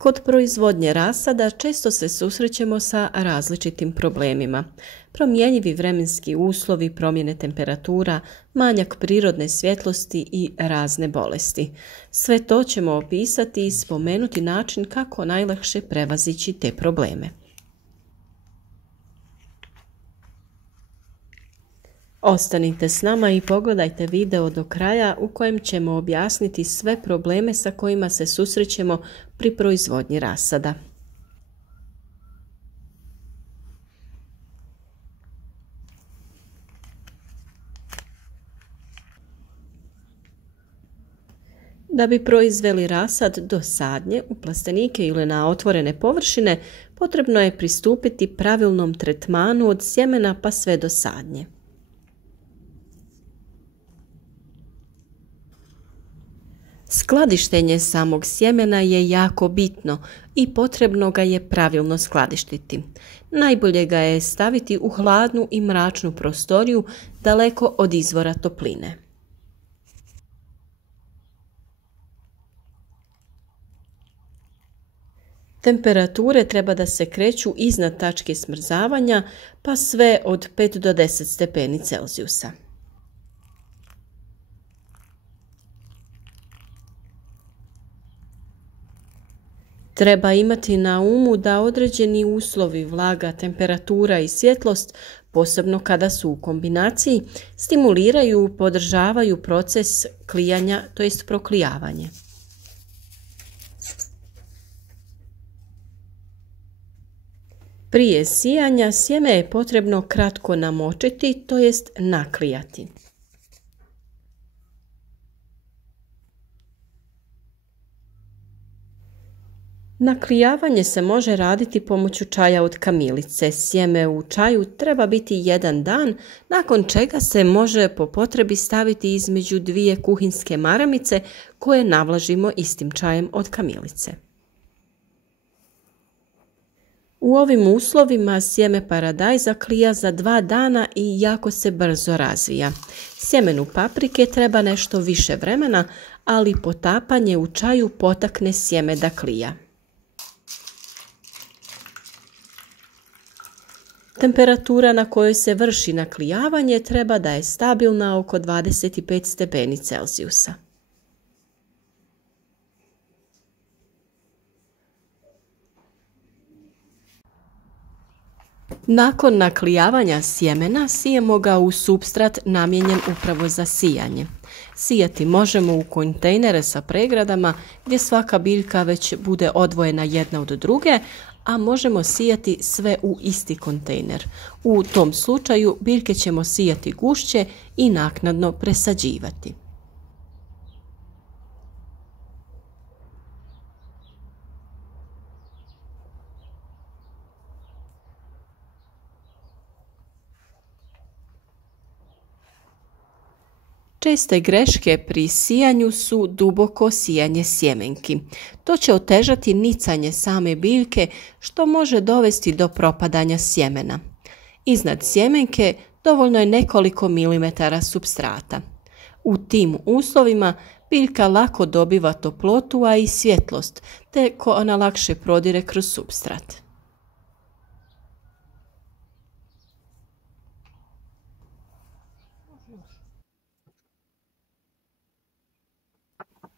Kod proizvodnje rasada često se susrećemo sa različitim problemima. Promjenjivi vremenski uslovi, promjene temperatura, manjak prirodne svjetlosti i razne bolesti. Sve to ćemo opisati i spomenuti način kako najlakše prevazići te probleme. Ostanite s nama i pogledajte video do kraja u kojem ćemo objasniti sve probleme sa kojima se susrećemo pri proizvodnji rasada. Da bi proizveli rasad do sadnje u plastenike ili na otvorene površine, potrebno je pristupiti pravilnom tretmanu od sjemena pa sve do sadnje. Skladištenje samog sjemena je jako bitno i potrebno ga je pravilno skladištiti. Najbolje ga je staviti u hladnu i mračnu prostoriju daleko od izvora topline. Temperature treba da se kreću iznad tačke smrzavanja pa sve od 5 do 10 stepeni Celzijusa. Treba imati na umu da određeni uslovi, vlaga, temperatura i svjetlost, posebno kada su u kombinaciji, stimuliraju i podržavaju proces klijanja, to jest proklijavanje. Prije sijanja sjeme je potrebno kratko namočiti, to jest naklijati. Naklijavanje se može raditi pomoću čaja od kamilice. Sjeme u čaju treba biti 1 dan, nakon čega se može po potrebi staviti između 2 kuhinske maramice koje navlažimo istim čajem od kamilice. U ovim uslovima sjeme paradajza klija za 2 dana i jako se brzo razvija. Sjemenu paprike treba nešto više vremena, ali potapanje u čaju potakne sjeme da klija. Temperatura na kojoj se vrši naklijavanje treba da je stabilna oko 25 stepeni Celzijusa. Nakon naklijavanja sjemena sijemo ga u supstrat namijenjen upravo za sijanje. Sijati možemo u kontejnere sa pregradama gdje svaka biljka već bude odvojena jedna od druge, a možemo sijati sve u isti kontejner. U tom slučaju biljke ćemo sijati gušće i naknadno presađivati. Česte greške pri sijanju su duboko sijanje sjemenki. To će otežati nicanje same biljke, što može dovesti do propadanja sjemena. Iznad sjemenke dovoljno je nekoliko milimetara supstrata. U tim uslovima biljka lako dobiva toplotu, a i svjetlost, te ona lakše prodire kroz supstrat.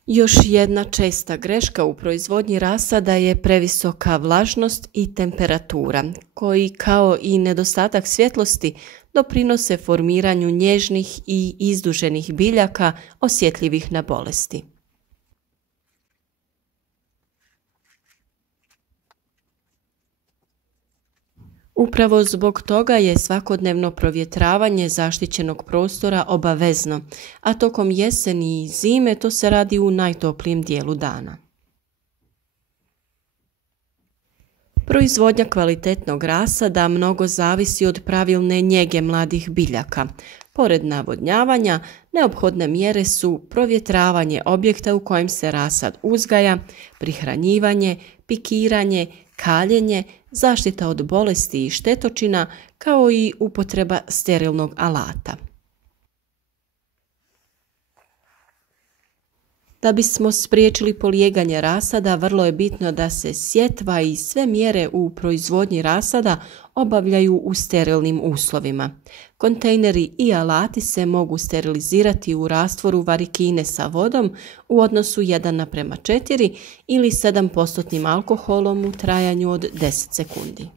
Još jedna česta greška u proizvodnji rasada je previsoka vlažnost i temperatura, koji kao i nedostatak svjetlosti doprinose formiranju nježnih i izduženih biljaka osjetljivih na bolesti. Upravo zbog toga je svakodnevno provjetravanje zaštićenog prostora obavezno, a tokom jeseni i zime to se radi u najtoplijem dijelu dana. Proizvodnja kvalitetnog rasada mnogo zavisi od pravilne njege mladih biljaka. Pored navodnjavanja, neophodne mjere su provjetravanje objekta u kojem se rasad uzgaja, prihranjivanje, pikiranje, kaljenje, zaštita od bolesti i štetočina, kao i upotreba sterilnog alata. Da bismo spriječili polijeganje rasada, vrlo je bitno da se sjetva i sve mjere u proizvodnji rasada obavljaju u sterilnim uslovima. Kontejneri i alati se mogu sterilizirati u rastvoru varikine sa vodom u odnosu 1:4 ili 7% alkoholom u trajanju od 10 sekundi.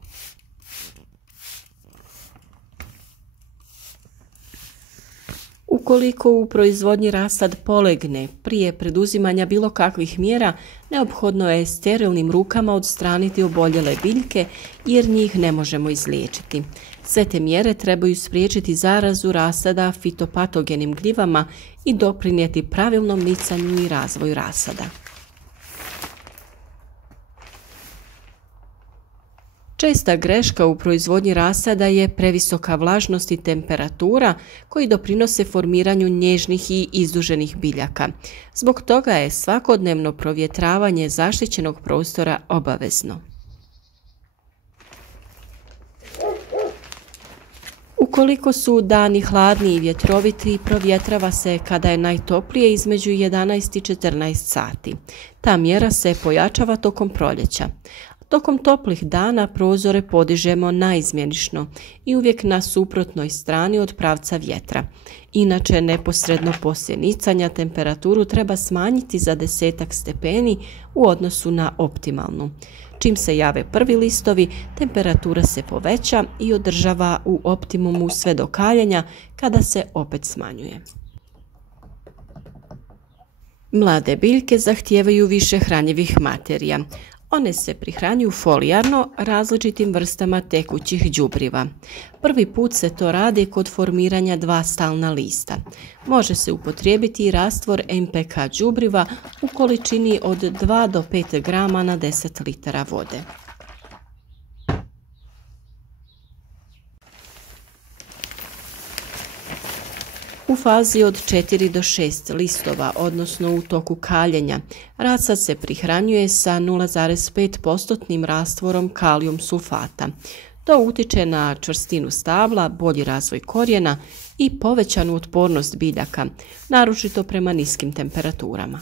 Ukoliko u proizvodnji rasad polegne prije preduzimanja bilo kakvih mjera, neophodno je sterilnim rukama odstraniti oboljele biljke jer njih ne možemo izliječiti. Sve te mjere trebaju spriječiti zarazu rasada fitopatogenim gljivama i doprinijeti pravilnom nicanju i razvoju rasada. Česta greška u proizvodnji rasada je previsoka vlažnost i temperatura koji doprinose formiranju nježnih i izduženih biljaka. Zbog toga je svakodnevno provjetravanje zaštićenog prostora obavezno. Ukoliko su dani hladni i vjetroviti, provjetrava se kada je najtoplije između 11 i 14 sati. Ta mjera se pojačava tokom proljeća. Tokom toplih dana prozore podižemo naizmjenično i uvijek na suprotnoj strani od pravca vjetra. Inače, neposredno poslije nicanja temperaturu treba smanjiti za 10 stepeni u odnosu na optimalnu. Čim se jave prvi listovi, temperatura se poveća i održava u optimumu sve do kaljenja, kada se opet smanjuje. Mlade biljke zahtijevaju više hranjivih materija. One se prihranjuju folijarno različitim vrstama tekućih đubriva. Prvi put se to radi kod formiranja 2 stalna lista. Može se upotrijebiti i rastvor MPK đubriva u količini od 2 do 5 grama na 10 litara vode. U fazi od 4 do 6 listova, odnosno u toku kaljenja, rasad se prihranjuje sa 0,5% rastvorom kalijum sulfata. To utiče na čvrstinu stabla, bolji razvoj korijena i povećanu otpornost biljaka, naročito prema niskim temperaturama.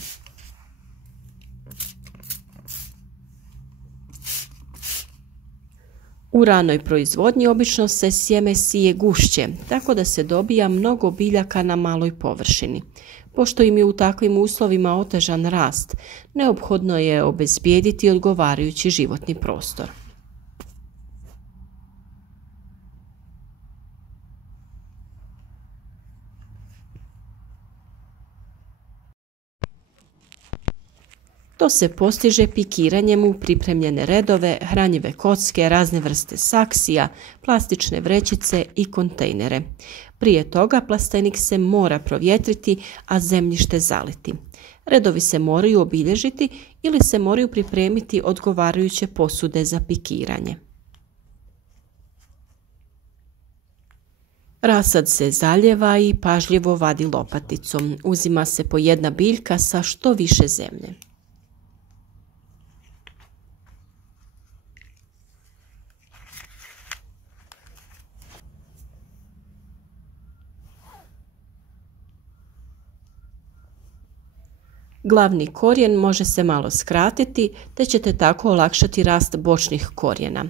U ranoj proizvodnji obično se sjeme sije gušće, tako da se dobija mnogo biljaka na maloj površini. Pošto im je u takvim uslovima otežan rast, neophodno je obezbijediti odgovarajući životni prostor. To se postiže pikiranjem u pripremljene redove, hranjive kocke, razne vrste saksija, plastične vrećice i kontejnere. Prije toga plastenik se mora provjetriti, a zemljište zaliti. Redovi se moraju obilježiti ili se moraju pripremiti odgovarajuće posude za pikiranje. Rasad se zalijeva i pažljivo vadi lopaticom. Uzima se po jedna biljka sa što više zemlje. Glavni korijen može se malo skratiti, te ćete tako olakšati rast bočnih korijena.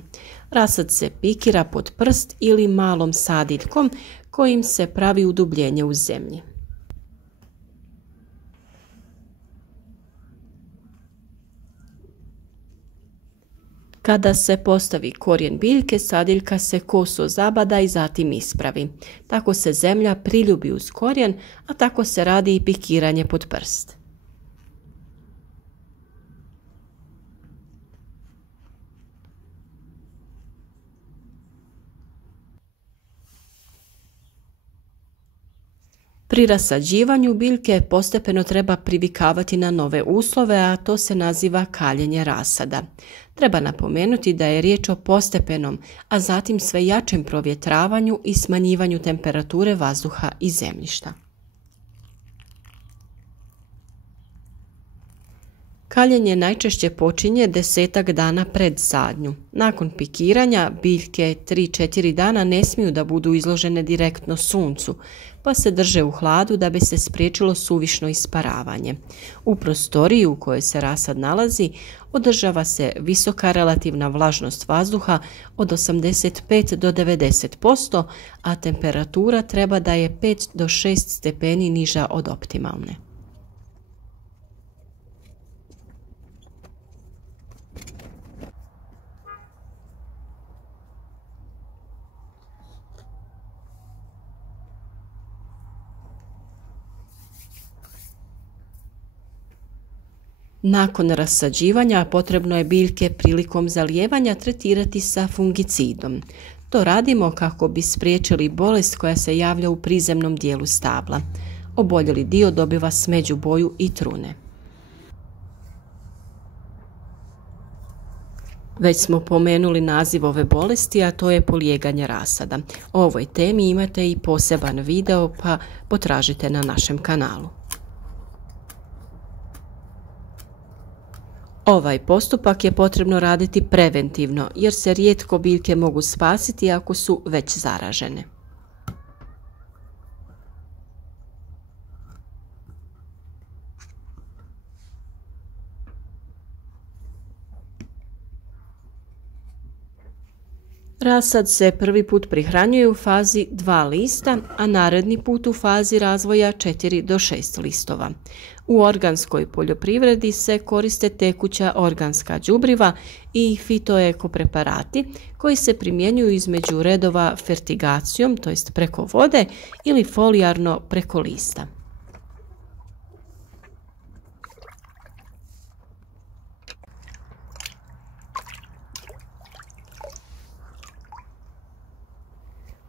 Rasad se pikira pod prst ili malom sadiljkom kojim se pravi udubljenje u zemlji. Kada se postavi korijen biljke, sadiljka se koso zabada i zatim ispravi. Tako se zemlja priljubi uz korijen, a tako se radi i pikiranje pod prst. Pri rasađivanju biljke postepeno treba privikavati na nove uslove, a to se naziva kaljenje rasada. Treba napomenuti da je riječ o postepenom, a zatim sve jačem provjetravanju i smanjivanju temperature vazduha i zemljišta. Kaljenje najčešće počinje 10 dana pred sadnju. Nakon pikiranja biljke 3-4 dana ne smiju da budu izložene direktno suncu, pa se drže u hladu da bi se spriječilo suvišno isparavanje. U prostoriji u kojoj se rasad nalazi održava se visoka relativna vlažnost vazduha od 85 do 90%, a temperatura treba da je 5 do 6 stepeni niža od optimalne. Nakon rasađivanja potrebno je biljke prilikom zalijevanja tretirati sa fungicidom. To radimo kako bi spriječili bolest koja se javlja u prizemnom dijelu stabla. Oboljeli dio dobiva smeđu boju i trune. Već smo pomenuli naziv ove bolesti, a to je polijeganje rasada. O ovoj temi imate i poseban video, pa potražite na našem kanalu. Ovaj postupak je potrebno raditi preventivno jer se rijetko biljke mogu spasiti ako su već zaražene. Rasad se prvi put prihranjuje u fazi 2 lista, a naredni put u fazi razvoja 4 do 6 listova. U organskoj poljoprivredi se koriste tekuća organska đubriva i fitoeko preparati koji se primjenjuju između redova fertigacijom, to jest preko vode, ili folijarno preko lista.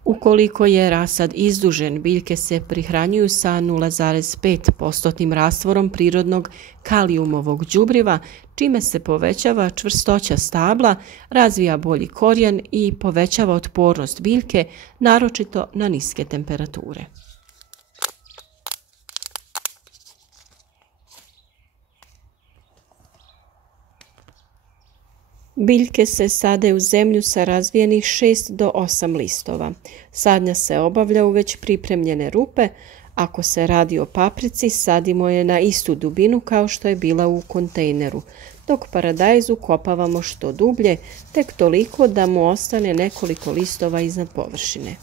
Ukoliko je rasad izdužen, biljke se prihranjuju sa 0,5% rastvorom prirodnog kalijumovog đubriva, čime se povećava čvrstoća stabla, razvija bolji korijen i povećava otpornost biljke, naročito na niske temperature. Biljke se sade u zemlju sa razvijenih 6 do 8 listova. Sadnja se obavlja u već pripremljene rupe. Ako se radi o paprici, sadimo je na istu dubinu kao što je bila u kontejneru, dok paradajz ukopavamo što dublje, tek toliko da mu ostane nekoliko listova iznad površine.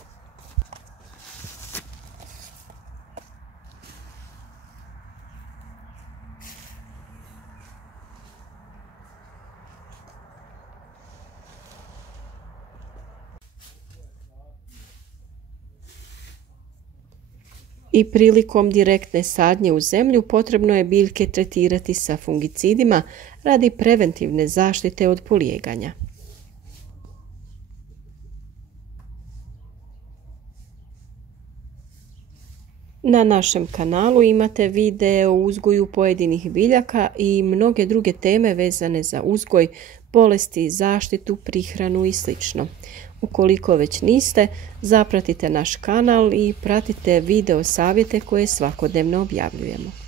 I prilikom direktne sadnje u zemlju potrebno je biljke tretirati sa fungicidima radi preventivne zaštite od polijeganja. Na našem kanalu imate video o uzgoju pojedinih biljaka i mnoge druge teme vezane za uzgoj, bolesti, zaštitu, prihranu i sl. Ukoliko već niste, zapratite naš kanal i pratite video savjete koje svakodnevno objavljujemo.